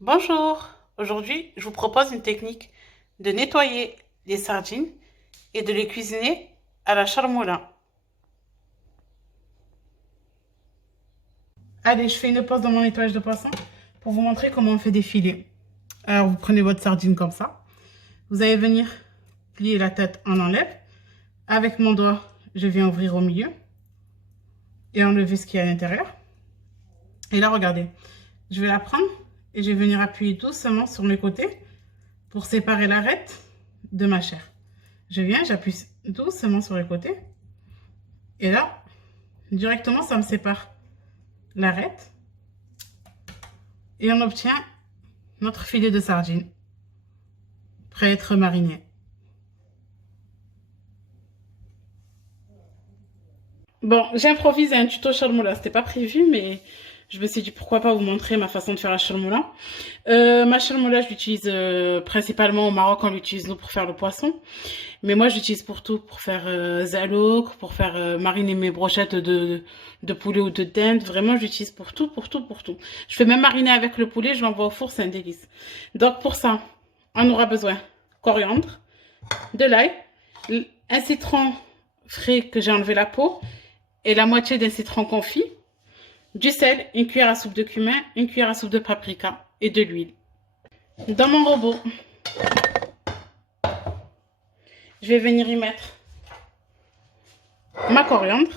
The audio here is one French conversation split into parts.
Bonjour, aujourd'hui je vous propose une technique de nettoyer les sardines et de les cuisiner à la charmoula. Allez, je fais une pause dans mon nettoyage de poisson pour vous montrer comment on fait des filets. Alors vous prenez votre sardine comme ça, vous allez venir plier la tête en enlève. Avec mon doigt, je viens ouvrir au milieu et enlever ce qu'il y a à l'intérieur. Et là, regardez, je vais la prendre et je vais venir appuyer doucement sur mes côtés pour séparer l'arête de ma chair. Je viens, j'appuie doucement sur les côtés. Et là, directement, ça me sépare l'arête. Et on obtient notre filet de sardine, prêt à être mariné. Bon, j'improvise un tuto charmoula. C'était pas prévu, mais je me suis dit pourquoi pas vous montrer ma façon de faire la charmoula. Ma charmoula, je l'utilise principalement au Maroc, on l'utilise nous pour faire le poisson. Mais moi, j'utilise pour tout, pour faire zalouk, pour faire mariner mes brochettes de poulet ou de dinde. Vraiment, j'utilise pour tout, pour tout, pour tout. Je fais même mariner avec le poulet, je l'envoie au four, c'est un délice. Donc pour ça, on aura besoin de coriandre, de l'ail, un citron frais que j'ai enlevé la peau et la moitié d'un citron confit, du sel, une cuillère à soupe de cumin, une cuillère à soupe de paprika et de l'huile. Dans mon robot, je vais venir y mettre ma coriandre,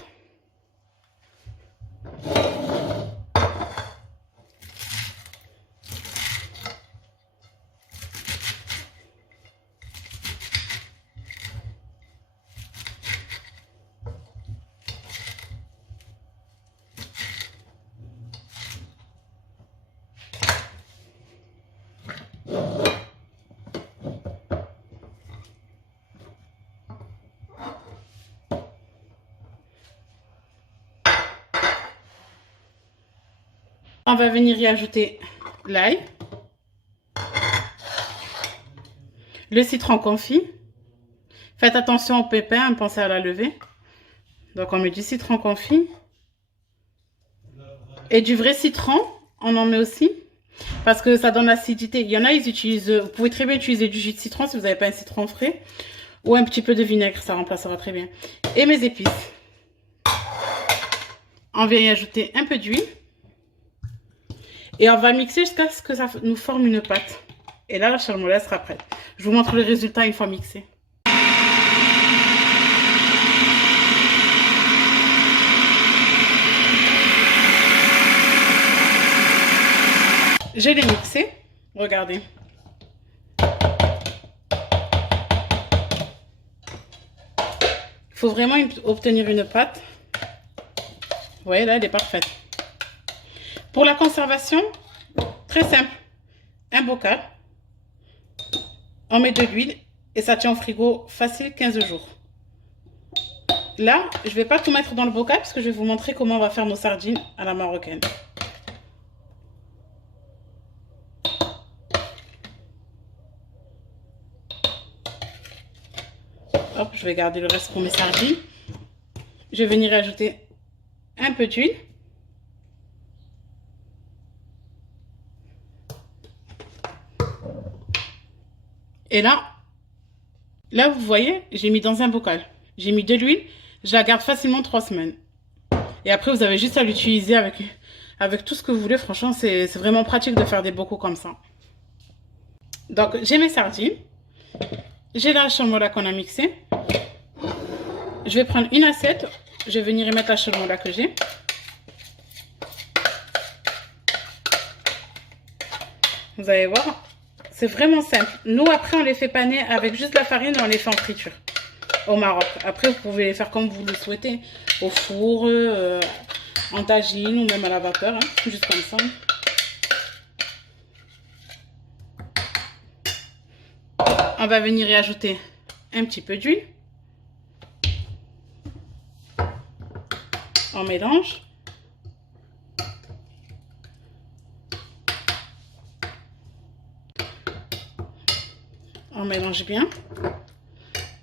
on va venir y ajouter l'ail, le citron confit. Faites attention au pépin, pensez à la lever. Donc on met du citron confit. Et du vrai citron, on en met aussi. Parce que ça donne l'acidité. Il y en a, ils utilisent... Vous pouvez très bien utiliser du jus de citron si vous n'avez pas un citron frais. Ou un petit peu de vinaigre, ça remplacera très bien. Et mes épices. On vient y ajouter un peu d'huile. Et on va mixer jusqu'à ce que ça nous forme une pâte. Et là, la charmoula sera prête. Je vous montre le résultat une fois mixé. Je l'ai mixé. Regardez. Il faut vraiment obtenir une pâte. Vous voyez, là, elle est parfaite. Pour la conservation, très simple. Un bocal. On met de l'huile et ça tient au frigo facile 15 jours. Là, je ne vais pas tout mettre dans le bocal parce que je vais vous montrer comment on va faire nos sardines à la marocaine. Hop, je vais garder le reste pour mes sardines. Je vais venir ajouter un peu d'huile. Et là, vous voyez, j'ai mis dans un bocal. J'ai mis de l'huile. Je la garde facilement 3 semaines. Et après, vous avez juste à l'utiliser avec tout ce que vous voulez. Franchement, c'est vraiment pratique de faire des bocaux comme ça. Donc, j'ai mes sardines. J'ai la charmoula qu'on a mixée. Je vais prendre une assiette. Je vais venir y mettre la charmoula que j'ai. Vous allez voir, c'est vraiment simple. Nous, après, on les fait paner avec juste la farine et on les fait en friture au Maroc. Après, vous pouvez les faire comme vous le souhaitez. Au four, en tagine ou même à la vapeur. Hein, juste comme ça. On va venir y ajouter un petit peu d'huile. On mélange. On mélange bien.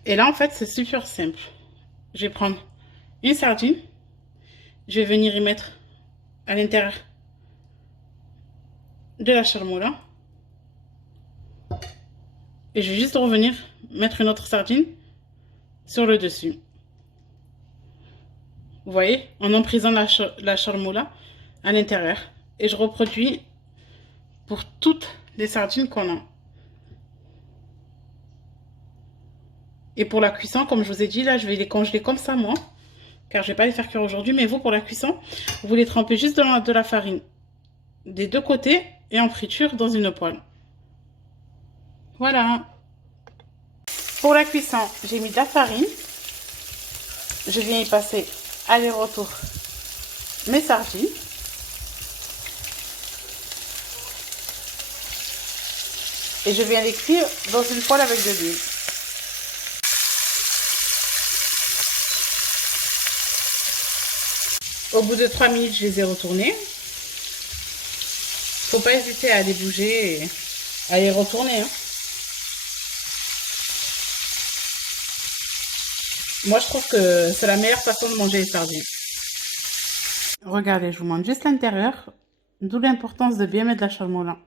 Et là, en fait, c'est super simple. Je vais prendre une sardine. Je vais venir y mettre à l'intérieur de la charmoula. Et je vais juste revenir mettre une autre sardine sur le dessus. Vous voyez, en emprisant la charmoula à l'intérieur. Et je reproduis pour toutes les sardines qu'on a. Et pour la cuisson, comme je vous ai dit, là, je vais les congeler comme ça, moi. Car je ne vais pas les faire cuire aujourd'hui. Mais vous, pour la cuisson, vous les trempez juste dans de la farine. Des deux côtés et en friture dans une poêle. Voilà. Pour la cuisson, j'ai mis de la farine. Je viens y passer aller-retour mes sardines. Et je viens les cuire dans une poêle avec de l'huile. Au bout de 3 minutes, je les ai retournés. Faut pas hésiter à les bouger et à les retourner. Hein. Moi, je trouve que c'est la meilleure façon de manger les sardines. Regardez, je vous montre juste l'intérieur. D'où l'importance de bien mettre de la charmoula.